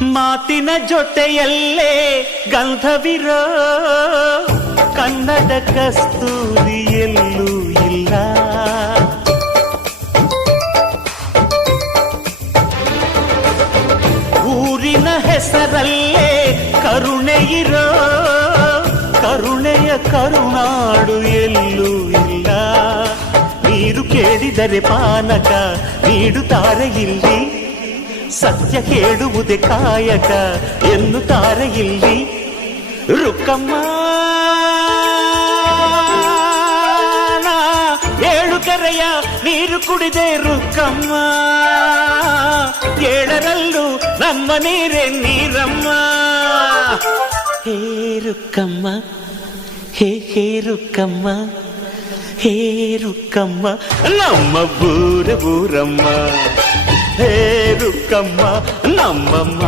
ಮಾತಿನ ಜೊತೆಯಲ್ಲೇ ಗಂಧವಿರೋ ಕನ್ನಡ ಕಸ್ತೂರಿ ಎಲ್ಲೂ ಇಲ್ಲ. ಊರಿನ ಹೆಸರಲ್ಲೇ ಕರುಣೆ ಇರೋ ಕರುಣೆಯ ಕರುನಾಡು ಎಲ್ಲೂ ಇಲ್ಲ. ನೀರು ಕೇಳಿದರೆ ಪಾನಕ ನೀಡುತ್ತಾರೆ ಇಲ್ಲಿ, ಸತ್ಯ ಕೇಳುವುದೇ ಕಾಯಕ ಎನ್ನುತ್ತಾರೆ ಇಲ್ಲಿ. ರುಕ್ಕಮ್ಮ ಏಳು ಕೆರೆಯ ನೀರು ಕುಡಿದೆ ರುಕ್ಕಮ್ಮ, ಏಳರಲ್ಲೂ ನಮ್ಮ ನೀರೇ ನೀರಮ್ಮ. ಹೇ ರುಕ್ಕಮ್ಮ, ಹೇ ರುಕ್ಕಮ್ಮ, ಹೇ ರುಕ್ಕಮ್ಮ ನಮ್ಮ ಬೂರಮ್ಮ. ಹೇ ರುಕ್ಕಮ್ಮ ನಮ್ಮಮ್ಮ.